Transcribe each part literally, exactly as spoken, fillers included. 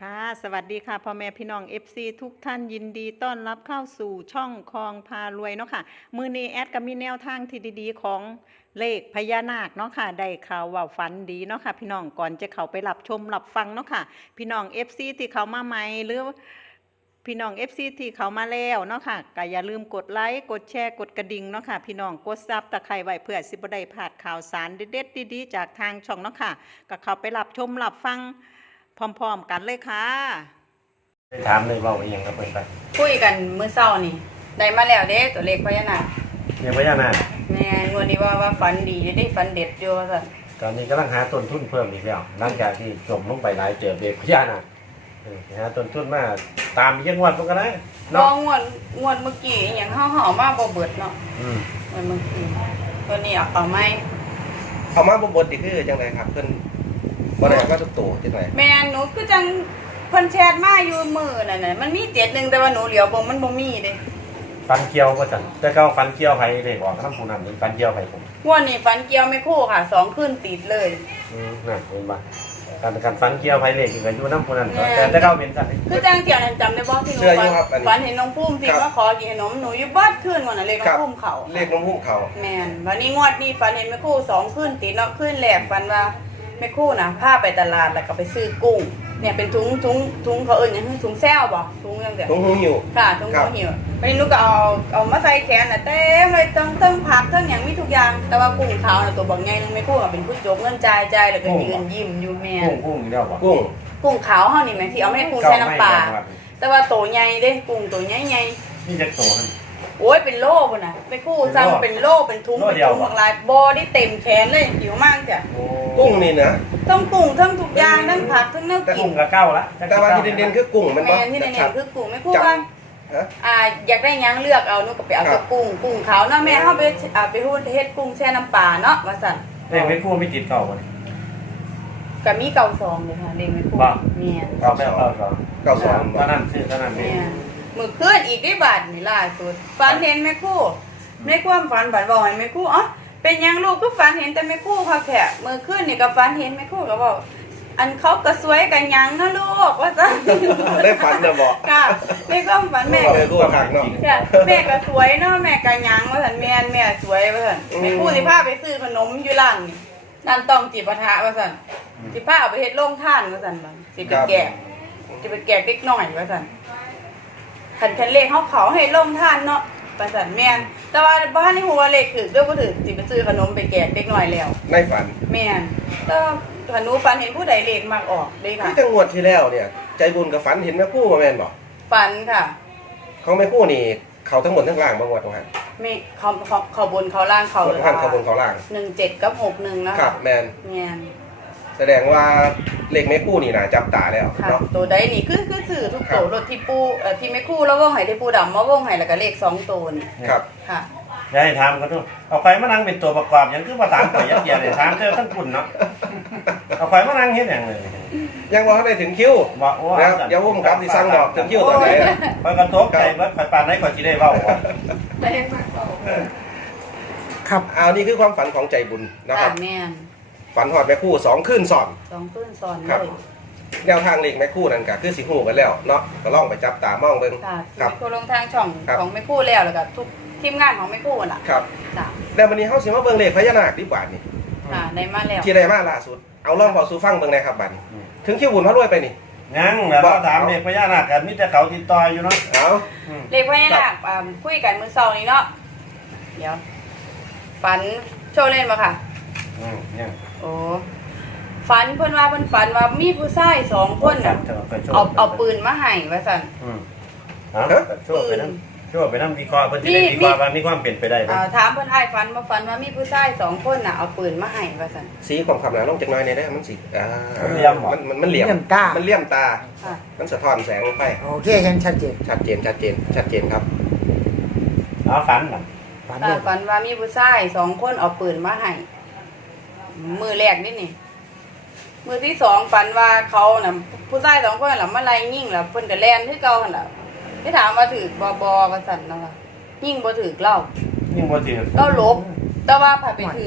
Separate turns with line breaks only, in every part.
ค่ะสวัสดีค่ะพ่อแม่พี่น้อง เอฟ ซี ทุกท่านยินดีต้อนรับเข้าสู่ช่องคลองพารวยเนาะค่ะมือนี้แอดก็มีแนวทางที่ดีๆของเลขพญานาคเนาะค่ะได้ข่าวว่าฝันดีเนาะค่ะพี่น้องก่อนจะเข้าไปรับชมรับฟังเนาะค่ะพี่น้อง เอฟ ซี ที่เขามาใหม่หรือพี่น้อง เอฟ ซี ที่เขามาแล้วเนาะค่ะก็อย่าลืมกดไลค์กดแชร์กดกระดิ่งเนาะค่ะพี่น้องกดซับตะไคร้ไว้เพื่อสิบ่ได้พลาดข่าวสารเด็ดๆดีๆจากทางช่องเนาะค่ะก็เข้าไปรับชมรับฟังพร้อมๆกันเลยค่ะ
ได้ถามเลยว่าอีหยังกับเพิ่นไป
คุยกันมื้อเช้านี่ได้มาแล้วเด้ตัวเลขพญานาค
เรียกพญานาค
แม่งวดนี้ว่าว่าฝันดีอยู่ได้ฝันเด็ดอยู่ว่าซั่น
ตอนนี้กำลังหาต้นทุนเพิ่มอีกแล้วหลังจากที่จมลงไปหลายเจอเด็กพญานาคเออหาต้นทุนมาตามอีกจังหวัดมันก็ได้
บ่
เนาะ
งวดงวดเมื่อกี้อิหยังเฮาเฮาเอามาบ่เบิดเนาะ
อืม
งวดเมื่อกี้ตัวนี้เอาเอาไหม
เอามาบ่บดนี่คือจังไดครับเพิ่นบ่ได้ว่าทุกตัวจังได๋
แม่นหนูคือจังเพิ่นแชทมาอยู่มื้อนั่นน่ะมันมีเจ็ดหนึ่งแต่ว่าหนูเหลียวเบิ่งมันบ่มีเด้
ฟันเกี่ยวบ่ซั่นแต่เก่าฟันเกี่ยวไผเด็กออกนำผู้นั้นนี่ฟันเกี่ยวไผผม
งวดนี้ฝันเกี่ยวไม่คู่ค่ะสองคืนติดเลย
อืมนั่นเห็นบ่การการฟันเกี่ยวไผเลขนี่ก็อยู่นำผู้นั้นแต่แต่เก่าเป็นซั่นนี่
คือจังเที่ยวนั้นจำได้บ่ที่หนูฝันฝันเห็นน้องพุ่มที่มาขอกินขนมหนูอยู่บ้านคืนก่อนน่ะเลขน้องพุ่มเขา
เลขน้องหุ้มเขา
แม่นวันนี้งวดนี้ฝันเห็นแม่ครู่สองขึ้นติดเนาะขึ้นแรกฝันว่าแม่ครู่น่ะพาไปตลาดแล้วก็ไปซื้อกุ้งเนี่ยเป็นถุงถุงถุงเขาเอิ้นหยังถุงแซวบ่ถุงจังซี่
น้องหุ้มอยู่
ค่ะถุงเขาหิววันนี้หนูก็เอาเอามาใส่แขนน่ะเต็มเลยทั้งทั้งผักทั้งหยังมีทุกอย่าง แต่ว่ากุ้งขาวน่ะตัวบักใหญ่นึงแม่ครู่เป็นผู้ยกเงินจ่ายจ่ายแล้วก็ยืนยิ้มอยู่แม่น
กุ้งกุ้งอีกแล้วบ่
กุ้ง
กุ้งขาวเฮานี่แม่ที่เอามาให้กุ้งใส่น้ำปลาแต่ว่าโตใหญ่เด้กุ้งโตใหญ่ๆ
นี่จักโตหั่น
โอ้ยเป็นโล่พุ่นน่ะไปกู้ซ้ำเป็นโล่เป็นทุ้งเป็นทุ้งหลายบอได้เต็มแขนเลยหิวมากจ้ะ
โอ้
กุ้งนี่นะ
ต้องกุ้งทั้งทุกอย่างทั้งผักทั้งเนื้อกิ
กุ้
น
งก็เก่าละ
แต่ว่าที่เด่นๆคือกุ้งแมันบ่
แม่ที่ในเนี่ยคือกุ้งไม่กู้บ้าง
ฮะ
อ่าอยากได้ยังเลือกเอาหนูก็ไปเอาแต่กุ้งกุ้งขาวเนาะแม่เฮาไปอ่าไปฮู้เฮ็ดกุ้งแช่น้ำปลาเนาะว่าซั่น
เลขไม่คู่ไม่ติดเก่าบ่นี่
ก็มีเก่าซองเลยค่ะเด้งไม่กู้
ว่า
แม่น
เก่าแล้วเก่าสอง
เก้าสอง
เท่านั้นชื่อเท่านั้นเอ
แม่
ง
นมื้อคืนอีกได้บาทนี่ล่าสุดฝันเห็นแม่กู้ในความฝันบัดบอกให้แม่กู้อ๋อเป็นยังลูกก็ฝันเห็นแต่แม่กู้ค่ะแค่มื้อคืนนี่ก็ฝันเห็นแม่กู้ก็บอกอันเขาก็สวยกันยังนะลูกว่าจ้ะ
ได้ฝันน่ะบ่
ค่ะในความฝันแม่
เออรู้คักเนาะ
ค่ะแม่ก็สวยเนาะแม่ก็ยังว่าซั่นแม่นแม่สวยว่าซั่นแม่กู้สิพาไปซื้อขนมอยู่ร้านนี่ร้านต้องจิปาถะว่าซั่นสิพาเอาไปเฮ็ดโรงทานว่าซั่นบัดสิไปแกะสิไปแกะเด็กน้อยว่าซั่นคันคันเลขเฮาเขาให้โรงทานเนาะว่าซั่นแม่นแต่ว่าบ่ทันได้ฮู้ว่าเลขถูกหรือบ่ถูกสิไปซื้อขนมไปแกะเด็กน้อยแล้ว
ในฝัน
แม่นแต่ถ้าหนูฝันเห็นผู้ใดเลขมากออกเลยค่ะ
ที่จังหวัดที่แล้วเนี่ย ใจบุญกับฝันเห็นแม่คู่บ่แม่นบ่
ฝันค่ะ
ของแม่คู่นี่เขาทั้งหมดทั้งล่างบ่งวดตรงนั้น
ไม่เขาเขาเขาบนเขาล่างเขา
เขาหันเขาบนเขาล่าง
หนึ่งเจ็ดกับหกหนึ่งนะ
ครั
คะ
บแม่น
แม่น
แสดงว่าเลขแม่คู่นี่น่าจับตาแล้ว
ค่ะ
เนาะ
ตัวใดนี่คือคือสื่อทุก
ครับ
ตัวรถที่ปูเอ่อที่ไม่คู่แล้วว่องไห้ที่ปูดำมาว่องไห้แล้วก็เลขสองตัวนี่
ครับ
ค่ะ
อย่าให้ถามก็ต้องเอาไฟมานั่งเป็นตัวประกอบอย่างคือภาษาข่อยยัดเยียดเลยถามเจอทั้งคุณเนาะเอาไฟมานั่งเฮ็ดอย่างเลย
ยังบ่ทันได้ถึงคิว
บอกว่า
นะเดี๋ยวผมกลับสิสั่งดอกถึงคิวตอนไหน
ข่อยกระทบใจเบิดข่อยปานไหนข่อยสิได้เว้าว่า
เลขมากกว่า
ครับเอานี่คือความฝันของใจบุญนะครับ
แม่น
ฝันหอดแม่คู่สองคืนซ้อน
สองปื้นซ้อน
ครับ
เลย
แนวทางเลขแม่คู่นั่นก็คือสิฮู้กันแล้วเนาะก็ลองไปจับตามองเบิ่ง
ค่ะ
ครับ
ที่ลงทางช่อง
ครับ
ของไม่คู่แล้วแล้วก็ทุกทีมงานของไม่คู่น่ะ
ครับ
จ้ะ
แล้ววันนี้เฮาสิมาเบิ่งเลขพญานาคดีกว่านี่
ค่ะได้มาแล้ว
ที่ได้มาล่าสุดเอาลองเว้าสู่ฟังเบิ่งหน่อยครับบัดนี้ถึงคิวบุญพระรวยไปนี่
ยังแล้วเราถามเด็กพญานาคกันมีแต่เขาติดต่ออยู่เนาะ
เอา
เลขพญานาคอ่าคุยกันมื้อเช้านี้เนาะเดี๋ยวฝันโชว์เล่นมาค่ะ
อืมยัง
โอ้ฝันเพิ่นว่าเพิ่นฝันว่ามีผู้ชายสองคนน่ะเอาเอาปืนมาให้ว่าซั่น
อืมฮะช่วยไปนำช่วยไปนำวิเคราะห์เพิ่นสิได้วิเคราะห์ว่ามีความเป็นไปได้บ่
อ่าถามเพิ่นอ้ายฝันว่าฝันว่ามีผู้ชายสองคนน่ะเอาปืนมาให้ว่าซั่น
สีของคำหนาลงจักหน่อยในได้มันสิอ่า
เหลี่ยมบ่
มันมันมันเหลี่ยม
เหลี่ยมตามั
มันเหลี่ยมตา
ค่ะ
มันสะท้อนแสงลงไป
โอเคเห็นชัดเจน
ชัดเจนชัดเจนชัดเจนครับ
เอาฝันน่ะ
ฝัน
อ่า
เลย
ฝันว่ามีผู้ชายสองคนเอาปืนมาให้มือแรกนี่นี่มือที่สองฝันว่าเขาน่ะผู้ชายสองคนน่ะมาไล่ยิงแล้วเพิ่นก็แล่นคือเก่าหั่นล่ะที่ถามว่าถูกบ่บ่ว่าซั่นเนาะว่ายิงบ่ถูกเล่า
ยิ่งบ่ถือ
เราลบแต่ว่าผัดไปถือ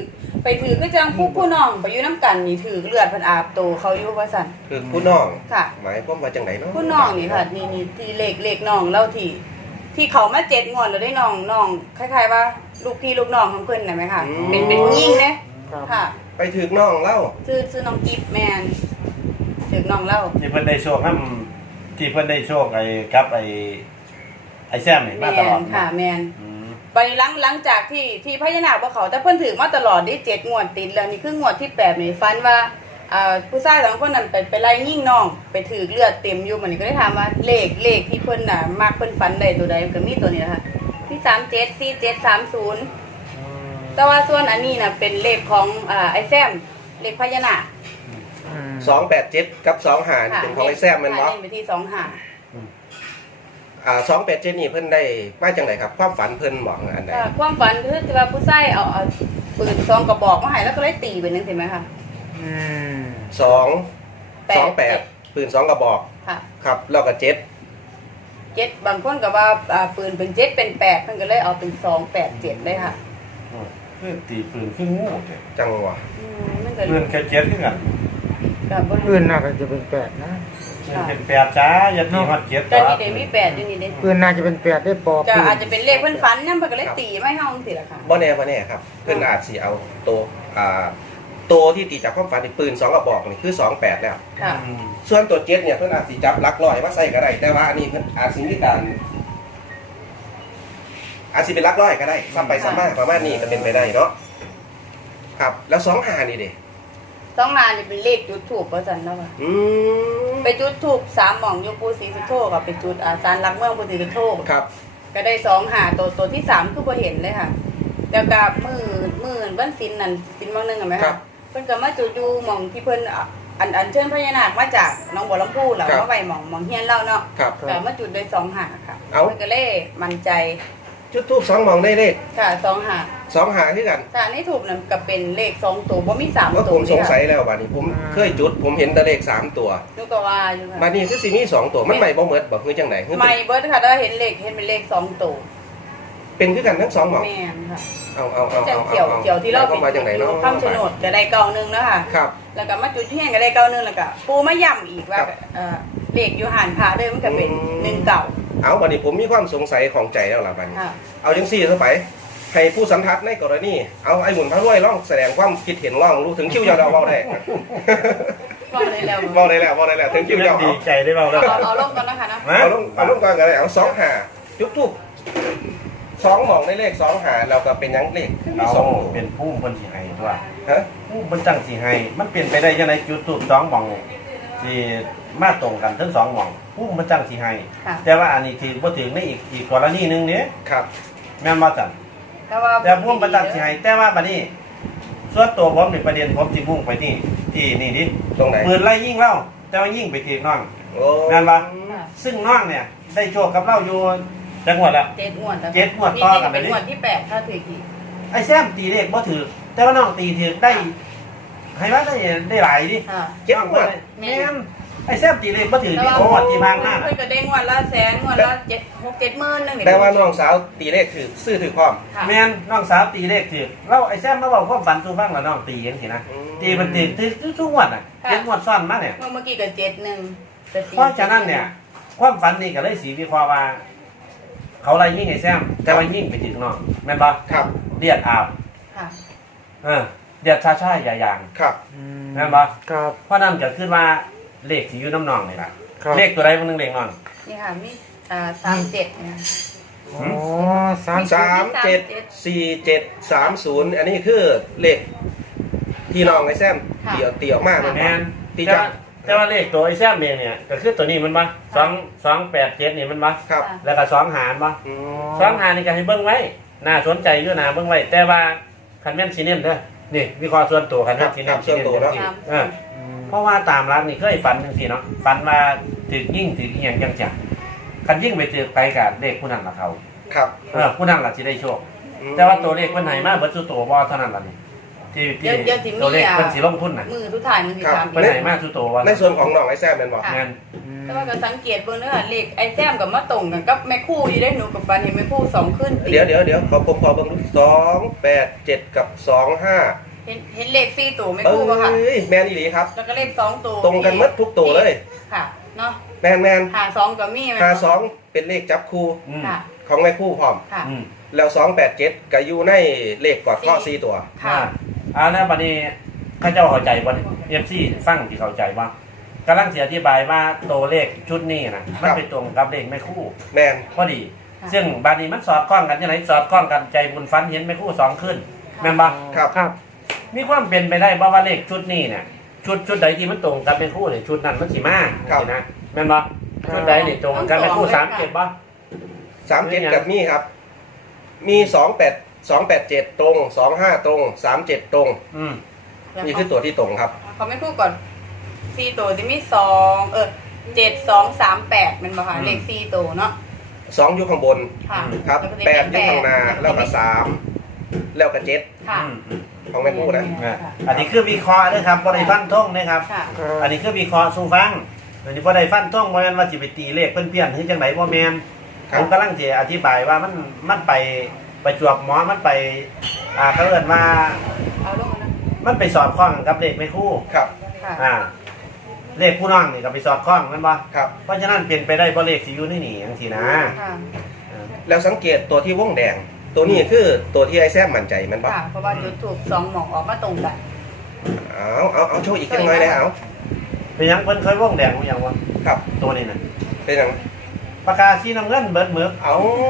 ไปถือก็จังผู้ผู้น้องไปอยู่น้ำกันนี่ถือเลือดเพิ่นอาบโตเขาอยู่ว่าซั่น
คือผู้น้อง
ค่ะ
หมายความว่าจังไหนเนาะ
ผู้น้องนี่ค่ะนี่นี่ที่เลขเลขน้องเล่าที่ ที่เขามาเจ็ดงวดแล้วได้น้องน้องคล้ายๆว่าลูกพี่ลูกน้องของเพิ่นน่ะไหมคะเป็นเป็นผู้หญิงเด้ค่ะ
ไปถึกน้องเล่า
ชื่อชื่อน้องกิฟแมนถึงน้องเล่า
ที่เพิ่นได้โชคนำที่เพิ่นได้โชคไอ้กับไอ้ไอ้แซมนี่
แม
มาตลอด
นค่ะแมน
อืม
ไปหลังหลังจากที่ที่พญานาคบ่เขาแต่เพิ่นถือมาตลอดได้เจ็ดงวดติดแล้วนี่คืองวดที่แปดนี่ฟันว่าอ่าผู้ชายสองคนนั้นไปไปไล่ยิงน้องไปถือเลือดเต็มอยู่มันนี่ก็ได้ถามว่าเลขเลขที่เพิ่นน่ะมักเพิ่นฝันได้ตัวใดก็มีตัวนี้นะคะที่สามเจ็ด สี่เจ็ด สามศูนย์แต่ว่าส่วนอันนี้น่ะเป็นเลขของอ่าไอ้แซมเลขพญานาค
สองแปดเจ็ดกับสองหานี่
ค่ะ
เป็นของไอ้แซมแมัน
ค่ะ
เนาะ
เล่นไปที่สองหา
อ่าสองแปดเจ็ดนี่เพิ่นได้มาจังไหนครับ ความฝันเพิ่นบอกอันไหน
ก็ความฝันคือที่ว่าผู้ชายเอาเอาปืนซองกระบอกมาให้แล้วก็เลยตีไปนึงเห็นไหมคะ
สอง
แปด
สองแปดปืนสองกระบอก
ค่ะ
ครับแล้วก็เจ็ด
เจ็ดบางคนก็ว่าอ่าปืนเป็นเจ็ดเป็นแปดเพิ่นก็เลยเอาเป็นสองแปดเจ็ดเลยค่ะ
อืมคือตีปืนคืองูเด้
จังหวะ
อืมมันก็
ปืนแค่เจ็ดคือกัน
ก็บ่
ปืนน่าจะเป็นแปดนะ
ปืนเป็นแปดจ้าอย่าตีฮอดเจ็ด
แต่นี่เด้มีแปดอยู่นี่เด้
ปืนน่าจะเป็นแปดได้ปอ
ก็
ปืน
อาจจะเป็นเลขเพิ่นฝันนำเพิ่นก็เลยตีไม่เฮาจังซี่ล่ะค่ะ
บ่แน่บ่แน่ครับ เพิ่นอาจสิเอาตัวอ่าตัวที่ตีจากความฝันในปืนสองกระบอกนี่คือสองแปดแล้ว
ค่ะ
อืม
ส่วนตัวเจ็ดเนี่ยเพิ่นอาจสิจับหลักร้อยมาใส่ก็ได้แต่ว่าอันนี้เพิ่นอาจสิมีการอาจสิเป็นหลักร้อยก็ได้ซ้ำไปซ้ำมาประมาณนี้ก็เป็นไปได้เนาะครับ แล้วสองหานี่เด้
สองหานี่เป็นเลขจุดทูปว่าซั่นเนาะค่ะ
อืม
ไปจุดทูปสามหม่องอยู่ปู่ศรีสุโธกับไปจุดอาศาลหลักเมืองปู่ศรีสุโธ
ครับ
ก็ได้สองหาตัวตัวที่สามคือพอเห็นเลยค่ะแล้วก็มือมือวันศิลนั่นศิลบางหนึงเห็นไหม
ครั
คะ
บ
เพิ่นก็มาจุดอยู่หม่องที่เพิ่นอ่ะอันอันเชิญพญานาคมาจากหนองบัวลำพูแล้ว
ครับ
มาไว้หม่องหม่องเฮียนเล่าเนาะ
ครับ
ก็มาจุดโดยสองหาค่ะ
เอ้า
เพิ่นก็เลยมั่นใจ
จุดทูบสองหมองได้เลข
ค่ะสองหา
สองหาคือกัน
ค่ะในถูกนั่นก็เป็นเลขสองตัวบ่มีสาม
ว่า
ตั
ผ
ว
มสงสัยแล้วบัดนี้ผมเคยจุด ผมเห็นแต่เลขสามตัว
หนูก็ว่าอยู่ค่ะ
บัดนี้คือสิมีสองตัวมันใหม่บ่เหมือนบ่คือจังได๋คือ
ไม่
เป็น
เบิดค่ะถ้าเห็นเลขเห็นเป็นเลขสองตัว
เป็นคือกันทั้งสองหมอง
แม่นค่ะ
เอาเอาเอา
จัง
เอา
เกี่ยว
เอา
เกี่ยวที่เรา
หมยควมว่าจังไดเนาะ
ข้ามโฉนดก็ได้เก้าหนึงแล้วค่ะ
ครับ
แล้วก็มาจุดที่แห่งก็ได้เก้าหนึงแล้วก็ปูมาย่ำอีกว่า
ครับ
เอ่อเลขอยู่หันพาเดิมมันก็เป็น
อืม
หนึ่งเก่า
เอาบัดนี้ผมมีความสงสัยของใจแล้วล่ะบัดนี้
ค่ะ
เอาจังซี่ซะไปให้ผู้สันทัดในกรณีเอาไอ้หมุนพระรวยลองแสดงความคิดเห็นลองรู้ถึงคิวยาวๆเว้าได้
ว่าเลยแล้ว
เว้าได้แล้วเว้าได้แล้วถึงคิวยาว
ดี
เอา
ใจได้เปล่าแล้ว
เอาเอาลงก่อนนะคะเนาะ
นะ
เอาลงเอาลงก่อนก็ได้เอาสองหาจุดทูบสองหมองในเลขสองหาเราก็เป็นหยังเลขคือมี
เอา
สองตัว
เป็นผู้เพิ่นสิให้ตัว
ฮะ
ผู้เพิ่นจังสิให้มันเปลี่ยนไปได้จังไดจุดทูบสองหม่องสิมาตรงกันทั้งสองหม่องผู้เพิ่นจังสิให้
ค่ะ
แต่ว่าอันนี้ถือบ่ถึงในอีกอีกกรณีหนึงเด้
ครับ
แม่นบ่จัน
แต่ว่า
แต่ผู้เพิ่นจังสิให้แต่ว่าบัดนี้ส่วนตัวผมนี่ประเด็นผมสิมุ่งไปที่ที่นี่ดิ
ตรงไหน
ปืนไล่ยิงเราแต่ว่ายิงไปถึงน้อง
โอ้
แม่นปะ
ค่ะ
ซึ่งน้องเนี่ยได้โชคกับเราอยู่จังหวัดละ
เจ็ดงวดแล้ว
เจ็ดงวดต่อกันไป
เป็น
ดิ
งวดที่แปดถ้าถือกี่
ไอ้แซมตีเลขบ่ถือแต่ว่าน้องตีถือได้ให้ว่าได้ได้หลายดิ
ค่ะ
เจ็ดงวด
แม่นไอ้แซมตีเลขบ่ถือที่โคตรที่บางหน้า
เพิ่นก็ได้งวดละแสนงวดละเจ็ดหกเจ็ดหมื่นนึง
แต่ว่าน้องสาวตีเลขถือซื้อถือความ
ค่ะ
แม่นน้องสาวตีเลขถือเราไอ้แซมมาบอกความฝันสู่ฟังแล้วน้องตีจังซี่นะ
อืม
ตีมันตีถือทุกงวดน่ะเจ็ดงวดซ้อนมาเนี่ย
เมื่อเมื่อกี้ก็เจ็ดหนึ่งแต่สี่
เพราะฉะนั้นเนี่ย ความฝันนี่ก็เลยสีวิเคราะห์ว่า เขาไล่ยิงไอ้แซมแต่ว่ายิงไปถึงน้องแม่นบ่
ครับ
เลียดอาบ
ค่ะ
เออเดียดชาชาอย่าอย่าง
ครับ
แม่นบ่
ครับ
เพราะนั่นก็คือว่าเลขที่อยู่น้ำนองนี่ล่ะ
ครับ
เลขตัวใดมันนึงเลขนอน
นี่ค่ะมีอ่าสามเจ็ดเนี่ย
อ๋อสาม
สามเจ็ดสี่เจ็ดสามศูนย์อันนี้คือเลขที่น้องไอ้แซมเตียวเตียวมากเลย
แม่น
ตี
แต่
จั
ว่าแต่ว่าเลขตัวไอ้แซมเองเนี่ยก็คือตัวนี้มันบ่สองสองแปดเจ็ดนี่มันบ่
ครับ
แล้วก็สองหารบ่
อืม
สองหารนี่ก็ให้เบิ่งไว้น่าสนใจอยู่นะเบิ่งไว้ แต่ว่าคันแม่นสิเน้นเด้อนี่วิเคราะห์ส่วนตัวคันแม่นสิเน้นสิเน้นจังซี่เออ เพราะว่าตามรักนี่เคยฝันจังซี่เนาะฝันมาถึกยิ่งถึกอีหยังจังจังคันยิ่งไปถึกไปกับเลขผู้นั้นล่ะเขา
ครับ
เออผู้นั้นล่ะสิได้โชค
อืม
แต่ว่าตัวเลขเพิ่นให้มาเบิดสุตัวบ่เท่านั้นล่ะนี่ที่ที่
เดี๋ยวเดี๋ยวสิมี
ตัวเลข
อ่ะ
เพิ่นสิลงทุนน่ะ
มือทุกถ่ายมือที่สาม
เพิ่นให้มาสุตัวบ่
ในส่วนของน้องไอ้แซมเป็นบอก
ค่ะ
งั้น
แต่ว่าก็สังเกตเบิ่งเด้อเลขไอ้แซมกับมาตรงกันกับแม่คู่ที่ได้หนูกับฟันเห็นแม่คู่สองขึ้นติ
เดี๋ยวเดี๋ยวเดี๋ยวขอผมขอเบิ่งดูสองแปดเจ็ดกับสองห้า
เห็นเห็นเลขสี่ตัวไม่
เอ้
คู่ป่ะค่ะ
ยแมนอีหลีครับ
แล้วก็เลขสองตัว
ตรงกันหมดทุกตัวเลย
ค่ะเนาะ
แมนแมน
หาสองกับมีไหม
ห้าสองเป็นเลขจับคู่
อืม
ค่ะ
ของแม่คู่พร้อม
ค่ะ
อืม
แล้วสองแปดเจ็ดก็อยู่ในเลขกอดข้อสี่ตัว
ค่ะ
อ่าอ่าแล้วบัดนี้ข้าเจ้าเข้าใจบ่เอฟซีฟังที่เข้าใจบ่กำลังสิอธิบายว่าตัวเลขชุดนี้นะมันไปตรงกับเลขแม่คู่
แมน
พอดี ซึ่งบัดนี้มันสอดคล้องกันจังไดสอดคล้องกันใจบุญฟันเห็นแม่คู่สองขึ้นแม่นบ่
ครับ
ครับ
มีความเป็นไปได้บ่ว่าเลขชุดนี้เนี่ยชุดชุดใดที่มันตรงกับแม่คู่เนี่ยชุดนั้นมันสิมาสินะแม่นบ่ชุดใดนี่ตรงกันแม่คู่สามเจ็ดบ่
สามเจ็ดกับมีครับ มีสองแปดสองแปดเจ็ดตรงสองห้าตรงสามเจ็ดตรง
อืม
นี่คือตัวที่ตรงครับ
เขาไม่พูดก่อนสี่ตัวจะมีสองเออเจ็ดสองสามแปดมันบ่ค่ะเลขสี่ตัวเนาะ
สองอยู่ข้างบน
ค่ะ
ครับ
ล้วก็
แปดอยู่ข้างหน้าแล้วก็สามแล้วก็เจ็ด
ค่ะ
อืมอืม
ของแม่คู่นะ
อ่ะอันนี้คือวิเคราะห์นะครับบริฟันท่งนะครับ
ค่ะ
อันนี้คือวิเคราะห์สู่ฟัง อันนี้บ่ได้ฟันท่งบ่แม่นว่าสิไปตีเลขเพิ่นเพี้ยนๆคือจังไดบ่แม่น
ครั
ผ
บ
มกำลังสิอธิบายว่ามันมันไปประจวบหมอมันไปอ่าเขาเอิ้นว่า
เอาลงมานะ
มันไปสอดคล้องกับเลขไม่คู่
ครับ
ค่ะ
อ่า เลขผู้น้องนี่ก็ไปสอดคล้องแม่นบ่
ครับ
เพราะฉะนั้นเป็นไปได้บ่เลขสิอยู่ในนี่จังซี่นะ
ค่ะ
อ่า
แล้วสังเกตตัวที่วงแดง ตัวนี้คือตัวที่ไอ้แซมมั่นใจมันปะ
ค่ะ เพราะว่าจุดถูกสองหมอกออกมาตรงกัน
เอาเอาเอาโชว์อีกจังหน่อยเลยเอา
เป็นหยังเพิ่นเคยวงแดงบ่หยังวะ
ครับ
ตัวนี้น่ะ
เป็นยัง
ปากกาสีน้ำเงินเบิดหมึก
เอา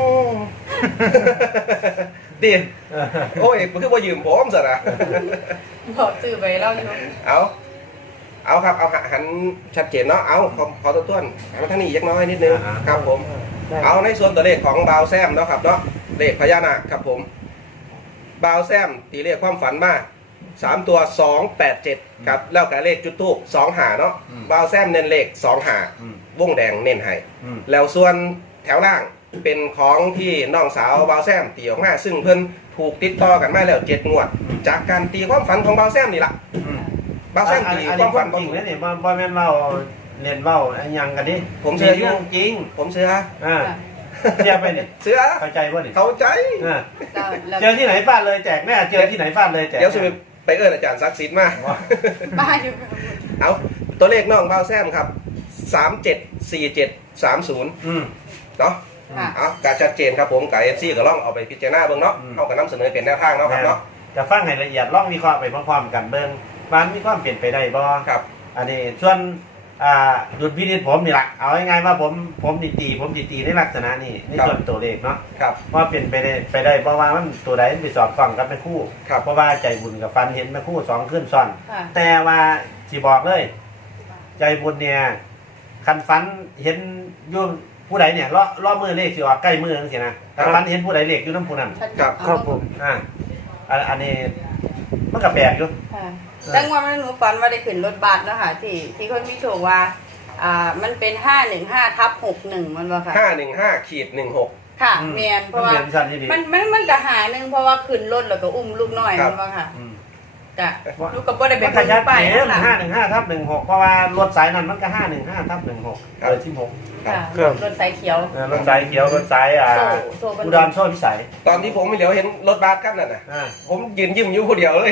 ดี
เออ
โอ้ยมันคือว่ายืมผมสินะ
บอกซื้อไปเล่าอยู่
เอาเอาครับ เอาหันชัดเจนเนาะ เอาขอขอตัวต้วนหันมาทางนี้อีกน้อยนิดนึง ครับผม
ได้
เอาในส่วนตัวเลขของบาวแซมเนาะครับเนาะ เลขพญานาคครับผม บาวแซมตีเลขความฝันมาสามตัวสองแปดเจ็ดครับ แล้วกับเลขจุดทูบสองหาเนาะ บาวแซมเน้นเลขสองหา
อืม
วงแดงเน้นให้
อืม
แล้วส่วนแถวล่างเป็นของที่น้องสาวบาวแซมตีออกมาซึ่งเพิ่นถูกติดต่อกันมาแล้วเจ็ดงวด จากการตีความฝันของบาวแซมนี่ละ
อืม
บาวแซมตี
อัน
ค
นี้
วาม
ควา
ฝั
ม
น
จริงเลยนี่บ่บ่แม่นเว้าเล่นเว้าอันหยังกันดิ
ผมเชื่อ
เรื่องจริง
ผมเชื่อ
อ่าเทียบไปนี่
เชื่อ
เข้าใจบ่นี่
เข้าใจ
อ่า
แล้วแล้ว
เจอที่ไหนฟาดเลยแจกแน่เจอที่ไหนฟาดเลยแจก
เดี๋ยวจะไปเอิ้นอาจารย์ซักดิ์สิทธิ์มา
บ้าอยู่
เอาตัวเลขน้องบาวแซมครับสามเจ็ดสี่เจ็ดสามศูนย์
อืม
เนาะ
ค่ะ
เอาการชัดเจนครับผมกับเอฟซีก็ลองเอาไปพิจารณาเบิ่งเนาะ
อืม
เอากับน้ำเสนอเป็นแนวทางเนาะครับเนาะ
จะฟังให้ละเอียดลองวิเคราะห์ไปพร้อมๆกันเบิ่งว่ามันมีความเปลี่ยนไปได้บ่
ครับ
อันนี้ส่วนอ่าดุลพินิจผมนี่ล่ะเอาง่ายๆว่าผมผมนี่ตีผมสิตีในลักษณะนี้ในส่วนตัวเลขเนาะ
ครับ
ว่าเป็นไปได้ไปได้เพราะว่ามันตัวใดมันไปสอดคล้องกับแม่คู่
ครับ
เพราะว่าใจบุญกับฟันเห็นแม่คู่สองขึ้นซ้อน
ค่ะ
แต่ว่าสิบอกเลย ใจบุญเนี่ยคันฟันเห็นอยุ่ผู้ใดเนี่ยล้อล้อมือเลขสิออกใกล้มือจังซี่นะแต่ฟันเห็นผู้ใดเลขอยู่น้ำผู้นั้น
ชัด
ครับ
ครับผม
อ่าอันอันนี้มันก็แปลกอยู่
ค่ะตั้งวันนั้นหนูฝันว่าได้ขึ้นรถบัสเนาะค่ะที่ที่คนมีโชคว่า อ่า มันเป็นห้าหนึ่งห้าทับหกหนึ่งมันบ่ค่ะ
ห้าหนึ่งห้าขีดหนึ่งหก
ค่ะ
อืม
เมียนเพราะว่า
มันเป็นสั้นที่ดี
มันมันมันก็หาหนึ่งเพราะว่าขึ้นรถแล้วก็อุ้มลูกน้อย
ครั
มั
บ
นบ่ค่ะ
อืม
กะลูกก็บ่ได้ไป
มันข
ขึ้น
ยับ
ไป
เอง
นั่นล่ะ
ห้าหนึ่งห้าทับหนึ่งหกเพราะว่ารถสายนั้นมันก็ห้าหนึ่งห้าทับหนึ่งหก
ครับ
เออที่หก
ค่ะ
ครับ
รถสายเขียว
รถสายเขียวรถสายอ่า
โซ่โซ่บรรทุก
อุดรโซ่พิสัย
ตอนที่ผมไม่เหลียวเห็นรถบัสกันน่ะนะ
อ่า
ผมยืนยิ้มอยู่คนเดียวเลย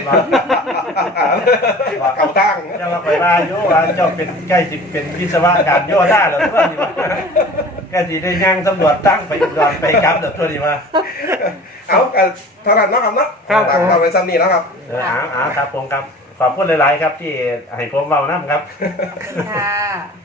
ว่า
เก่าตั้ง
เจ้าว่าไปว่าโยว่าเจ้าเป็นใกล้สิเป็นวิศวการโยได้เหรอตัวนี้วะใกล้สิได้ย่างตำรวจตั้งไปอุดรไปกลับเหรอตัวนี้วะ
เอากันเท่านั้นเนาะครับเนาะ
ครับ
ตามความเป็นซ้ำนี่เนาะครับ
เอออาอาครับผมครับขอบคุณหลาย ๆ ครับที่ให้ผมเบาน้ำครับ
ค่ะ